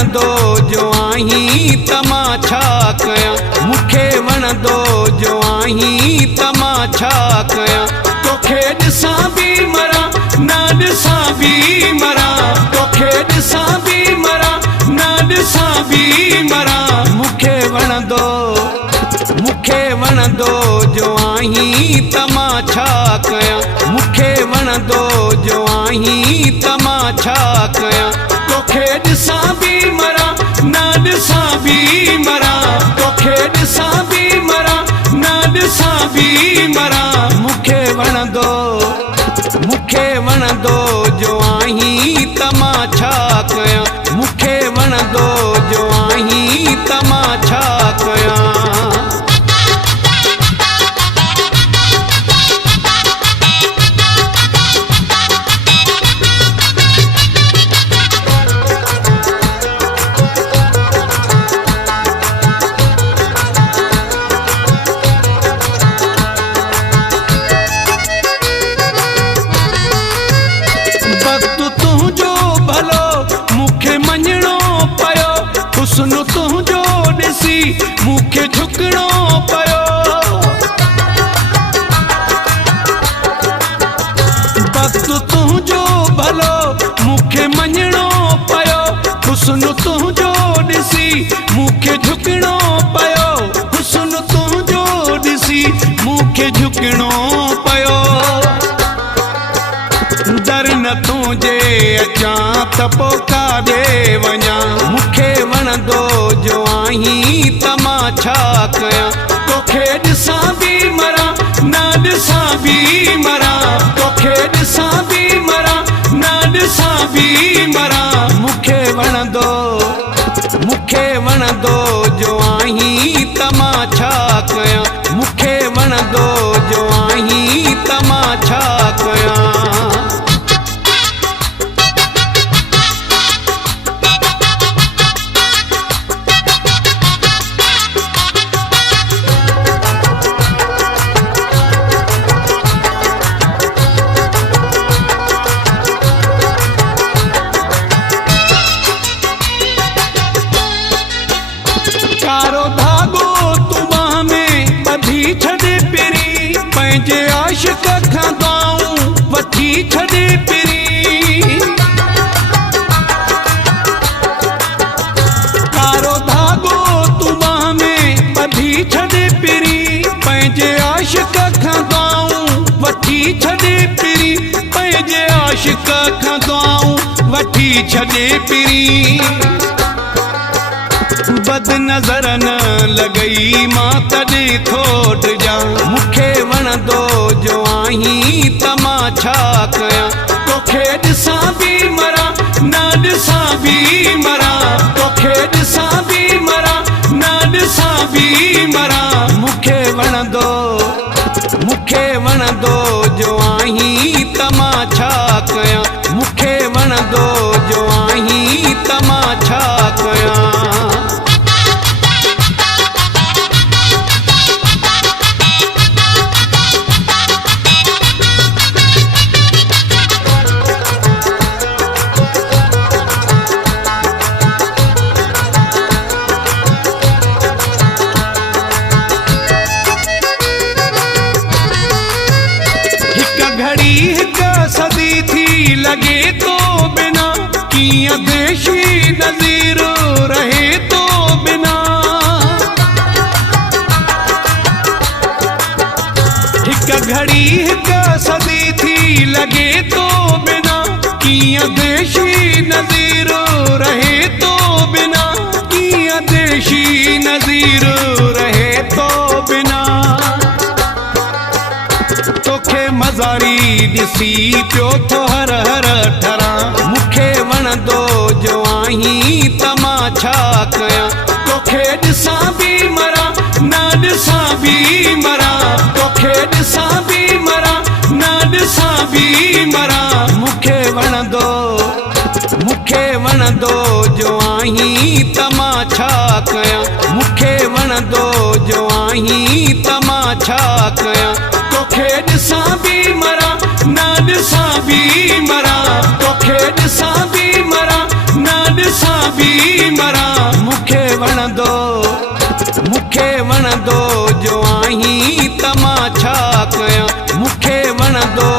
वणंदो जो आहीं त मां छा कयां, मूंखे वणंदो जो आहीं त मां छा कयां। तोखे ॾिसां बि मरां न ॾिसां बि मरां, तोखे ॾिसां बि मरां न ॾिसां बि मरां। मूंखे वणंदो जो आहीं त मां छा कयां, मूंखे वणंदो जो आहीं त मां छा कयां। तोखे ॾिसां बि मरां न ॾिसां बि मरां, तोखे ॾिसां बि मरां न ॾिसां बि मरां। मूंखे वणंदो जो आहीं त मां छा कयां, मूंखे वणंदो जो आहीं त मां छा कयां। हुस्न तुंहिंजो ॾिसी मूंखे झुकणो पियो, वक़्तु तुंहिंजो भलो मूंखे मञणो पियो। हुस्न तुंहिंजो ॾिसी मूंखे झुकणो पियो, हुस्न तुंहिंजो ॾिसी मूंखे झुकणो पियो। दर न तुंहिंजे अचां त पोइ काॾे वञां, मूंखे वणंदो जो आहीं त मां छा कयां। तोखे ॾिसां बि मरां न ॾिसां बि मरां, तोखे ॾिसां बि मरां न ॾिसां बि मरां। मूंखे वणंदो जो आहीं त मां छा कयां, मूंखे वणंदो जो आहीं त मां छा कयां। कारो धागो तूं बाह में ॿधी छॾे पिरी, पंहिंजे आशिक़ खां दुआऊं वठी छॾे पिरी। कारो धागो तूं बाह में ॿधी छॾे पिरी, पंहिंजे आशिक़ खां दुआऊं वठी छॾे पिरी, पंहिंजे आशिक़ खां दुआऊं वठी छॾे पिरी। बद नज़र न लॻई मां तॾहिं थो ॾिजां, मूंखे वणंदो जो आहीं त मां छा कयां। तोखे ॾिसां बि मरां न ॾिसां बि मरां, तोखे ॾिसां बि मरां न ॾिसां बि मरां। मूंखे वणंदो जो आहीं त मां छा कयां, मूंखे वणंदो जो आहीं त मां छा कयां। सदी थी लगे तो बिना, कीअं देशी नज़ीर रहे तो बिना। हिक घड़ी हिक सदी थी लगे तो बिना, कीअं देशी नज़ीर रहे तो बिना, कीअं देशी नज़ीर रहे तो बिना। तोखे मज़ारी ॾिसी पियो थो हर हर ठरां, मूंखे वणंदो जो आहीं त मां छा कयां। तोखे ॾिसां बि मरां न ॾिसां बि मरां, तोखे ॾिसां बि मरां न ॾिसां बि मरां। मूंखे वणंदो जो आहीं त मां छा कयां, मूंखे वणंदो जो आहीं त मां छा कयां। तोखे ॾिसां बि मरां न ॾिसां बि मरां, तोखे ॾिसां बि मरां न ॾिसां बि मरां मूंखे वणंदो जो आहीं त मां छा कयां मूंखे वणंदो